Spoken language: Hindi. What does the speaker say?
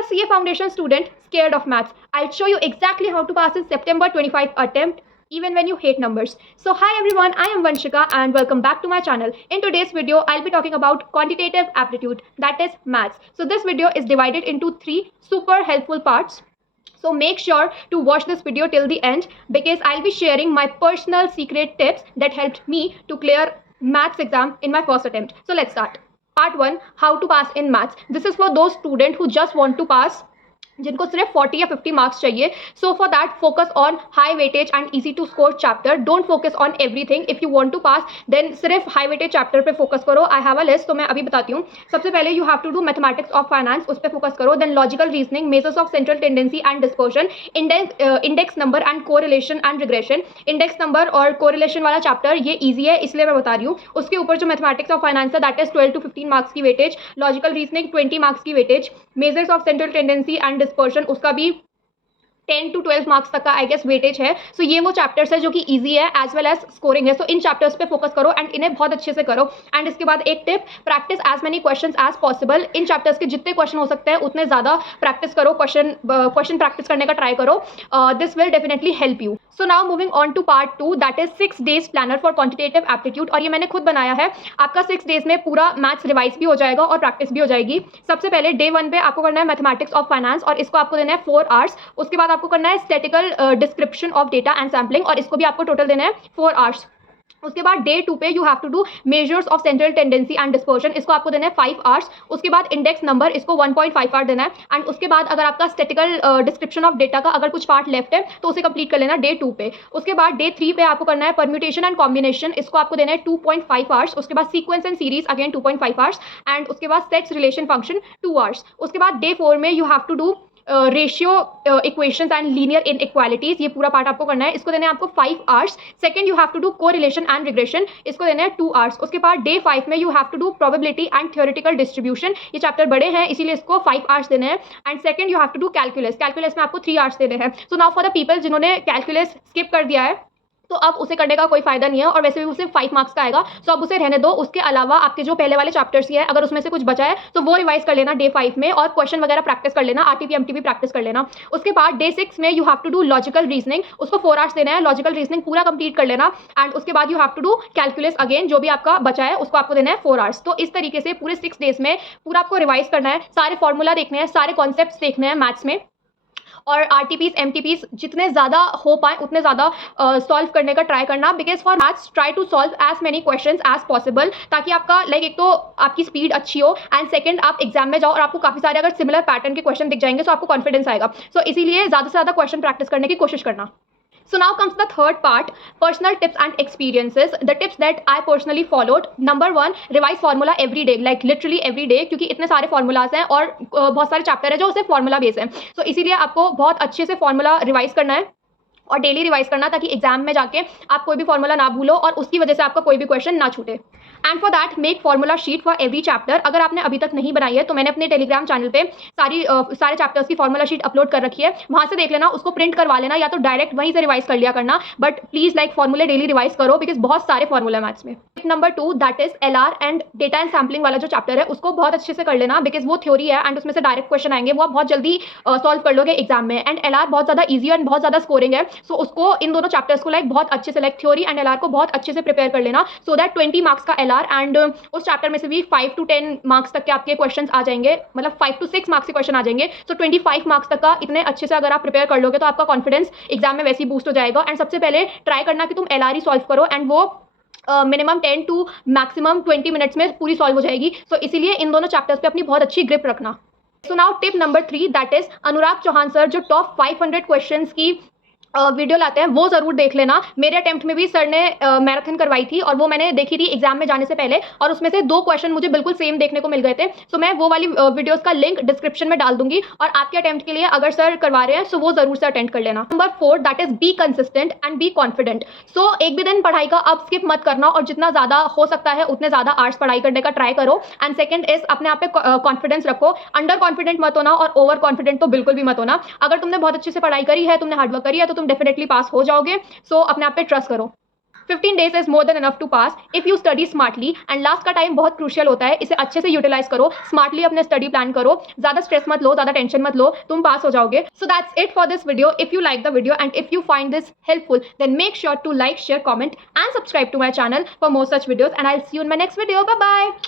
a CA foundation student scared of maths, I'll show you exactly how to pass in September 25 attempt even when you hate numbers. So hi everyone, I am Vanshika and welcome back to my channel. In today's video, I'll be talking about quantitative aptitude, that is maths. So this video is divided into 3 super helpful parts. So make sure to watch this video till the end because I'll be sharing my personal secret tips that helped me to clear maths exam in my first attempt. So let's start. Part 1, how to pass in maths. This is for those students who just want to pass, जिनको सिर्फ 40 या 50 मार्क्स चाहिए. So for that focus on high weightage and easy to score chapter. Don't focus on everything. If you want to pass then सिर्फ हाई वेटेज चैप्टर पे फोकस करो. आई हैव अ लिस्ट, तो मैं अभी बताती हूँ. सबसे पहले you have to do mathematics of finance, उस पर फोकस करो. Then logical reasoning, measures of central tendency and dispersion, index number and correlation and regression. Index number और कोरिलेशन वाला चैप्टर ये ईजी है इसलिए मैं बता रही हूँ. उसके ऊपर जो मैथमेटिक्स ऑफ फाइनेंस है दैट इज 12 to 15 मार्क्स की वेटेज. लॉजिकल रीजनिंग 20 मार्क्स की weightage. Measures of central tendency and dispersion उसका भी 10 to 12 मार्क्स तक का आई गेस वेटेज है. सो ये वो चैप्टर्स है जो कि इजी है एज वेल एज स्कोरिंग है. सो इन चैप्टर्स पे फोकस करो एंड इन्हें बहुत अच्छे से करो. एंड इसके बाद एक tip, practice as many questions as possible. इन चैप्टर्स के जितने क्वेश्चन हो सकते हैं उतने ज़्यादा प्रैक्टिस करो. क्वेश्चन प्रैक्टिस करने का ट्राई करो. This will definitely help you. So now moving on to part 2 that is 6 days planner for quantitative aptitude. और ये मैंने खुद बनाया है. आपका 6 days में पूरा मैथ्स रिवाइज भी हो जाएगा और प्रैक्टिस भी हो जाएगी. सबसे पहले डे 1 पे आपको करना है मैथमेटिक्स ऑफ फाइनेंस और इसको आपको देना है 4 hours. उसके बाद आपको करना है statistical description of data and sampling और इसको भी आपको टोटल देना है 4 hours. उसके बाद डे 2 पे you have to do measures of central tendency and dispersion, इसको आपको देना है 5 hours. उसके बाद इंडेक्स नंबर, इसको 1.5 hour देना है. एंड उसके बाद अगर आपका स्टैटिकल डिस्क्रिप्शन ऑफ डेटा का अगर कुछ पार्ट लेफ्ट है तो उसे कंप्लीट कर लेना डे 2 पे. उसके बाद डे 3 पे आपको करना है परम्यूटेशन एंड कॉम्बिनेशन, इसको आपको देना है 2.5 hours. उसके बाद sequence and series again 2.5 hours. And उसके बाद सेट्स रिलेशन फंक्शन 2 hours. उसके बाद डे 4 में you have to do ratio equations and linear inequalities, ये पूरा पार्ट आपको करना है. इसको देना है आपको 5 hours. Second you have to do correlation and regression, इसको देना है 2 hours. उसके बाद डे 5 में you have to do probability and theoretical distribution, ये चैप्टर बड़े हैं इसीलिए इसको 5 hours देने हैं. And second you have to do calculus, calculus में आपको 3 hours देने हैं. So now for the people जिन्होंने कैलकुलस स्किप कर दिया है तो अब उसे करने का कोई फायदा नहीं है और वैसे भी उसे 5 मार्क्स का आएगा. सो अब उसे रहने दो. उसके अलावा आपके जो पहले वाले चैप्टर्स है अगर उसमें से कुछ बचा है तो वो रिवाइज कर लेना डे 5 में और क्वेश्चन वगैरह प्रैक्टिस कर लेना, आरटीपी एमटीपी प्रैक्टिस कर लेना. उसके बाद डे 6 में you have to do logical reasoning, उसको 4 hours देना है. लॉजिकल रीजनिंग पूरा कंप्लीट कर लेना. एंड उसके बाद you have to do calculus again, जो भी आपका बचा है उसको आपको देना है 4 hours. तो इस तरीके से पूरे 6 days में पूरा आपको रिवाइज करना है. सारे फॉर्मूला देखने हैं, सारे कॉन्सेप्ट्स देखने हैं मैथ्स में और आरटीपीज एमटीपीज जितने ज़्यादा हो पाए उतने ज़्यादा सॉल्व करने का ट्राई करना. Because for maths try to solve as many questions as possible ताकि आपका एक तो आपकी स्पीड अच्छी हो एंड सेकंड आप एग्जाम में जाओ और आपको काफ़ी सारे अगर सिमिलर पैटर्न के क्वेश्चन दिख जाएंगे तो आपको कॉन्फिडेंस आएगा. सो इसीलिए ज़्यादा से ज़्यादा क्वेश्चन प्रैक्टिस करने की कोशिश करना. So now comes the third part, personal tips and experiences. The tips that I personally followed. Number 1, revise formula every day, like literally every day, क्योंकि इतने सारे formulas हैं और बहुत सारे चैप्टर है जो सिर्फ फॉर्मूला बेस है. So इसीलिए आपको बहुत अच्छे से फॉर्मूला रिवाइज करना है और डेली रिवाइज करना ताकि एग्जाम में जाके आप कोई भी फॉर्मूला ना भूलो और उसकी वजह से आपका कोई भी क्वेश्चन ना छूटे. And for that make formula sheet for every chapter. अगर आपने अभी तक नहीं बनाई है तो मैंने अपने टेलीग्राम चैनल पे सारे चैप्टर्स की फॉर्मूला शीट अपलोड कर रखी है, वहाँ से देख लेना, उसको प्रिंट करवा लेना या तो डायरेक्ट वहीं से रिवाइज कर लिया करना. बट प्लीज फॉर्मूले डेली रिवाइज करो बिकॉज बहुत सारे फॉर्मूला मैथ्स में. Number 2 that is LR and data and sampling वाला जो चैप्टर है उसको बहुत अच्छे से कर लेना बिकॉज वो थ्योरी है एंड उसमें से डायरेक्ट क्वेश्चन आएंगे, वो आप बहुत जल्दी सॉल्व कर लोगे एग्जाम में. एंड एलआर बहुत ज़्यादा ईजी एंड बहुत ज़्यादा स्कोरिंग है. सो उसको इन दोनों चैप्टर्स को बहुत अच्छे से थ्योरी एंड एलआर को बहुत अच्छे से प्रिपेयर कर लेना सो दैट 20 मार्क्स का एलआर एंड उस चैप्टर में से भी 5 to 10 मार्क्स तक के आपके क्वेश्चंस आ जाएंगे, मतलब 5 to 6 मार्क्स के क्वेश्चन आ जाएंगे. सो 25 मार्क्स तक का इतने अच्छे से अगर आप प्रिपेयर कर लोगे तो आपका कॉन्फिडेंस एग्जाम में वैसे ही बूस्ट हो जाएगा. एंड सबसे पहले ट्राई करना कि तुम एलआर ही सॉल्व करो एंड वो मिनिमम 10 to मैक्सिमम 20 मिनट्स में पूरी सॉल्व हो जाएगी. सो इसीलिए इन दोनों चैप्टर्स पे अपनी बहुत अच्छी ग्रिप रखना. So now tip number 3 that is Anurag Chauhan sir जो टॉप 500 क्वेश्चंस की वीडियो लाते हैं वो ज़रूर देख लेना. मेरे अटेम्प्ट में भी सर ने मैराथन करवाई थी और वो मैंने देखी थी एग्जाम में जाने से पहले और उसमें से 2 क्वेश्चन मुझे बिल्कुल सेम देखने को मिल गए थे. सो मैं वो वाली वीडियोस का लिंक डिस्क्रिप्शन में डाल दूंगी और आपके अटेम्प्ट के लिए अगर सर करवा रहे हैं सो वो ज़रूर से अटेंड कर लेना. Number 4 that is be consistent and be confident. So एक भी दिन पढ़ाई का अब स्किप मत करना और जितना ज़्यादा हो सकता है उतने ज़्यादा आवर्स पढ़ाई करने का ट्राई करो. एंड सेकंड इज अपने आप पे कॉन्फिडेंस रखो. अंडर कॉन्फिडेंट मत होना और ओवर कॉन्फिडेंट तो बिल्कुल भी मत होना. अगर तुमने बहुत अच्छे से पढ़ाई करी है, तुमने हार्डवर्क करी है तो तुम डेफिनेटली पास हो जाओगे. सो अपने आप पे ट्रस्ट करो. 15 days is more than enough to pass if you study smartly. And last का टाइम बहुत क्रूशियल होता है, इसे अच्छे से यूटिलाइज करो, स्मार्टली अपने स्टडी प्लान करो, ज्यादा स्ट्रेस मत लो, ज्यादा टेंशन मत लो, तुम पास हो जाओगे. So that's it for this video. If you like the video and if you find this helpful, then make sure to like, share, comment and subscribe to my channel for more such videos, and I'll see you in my next video. Bye bye.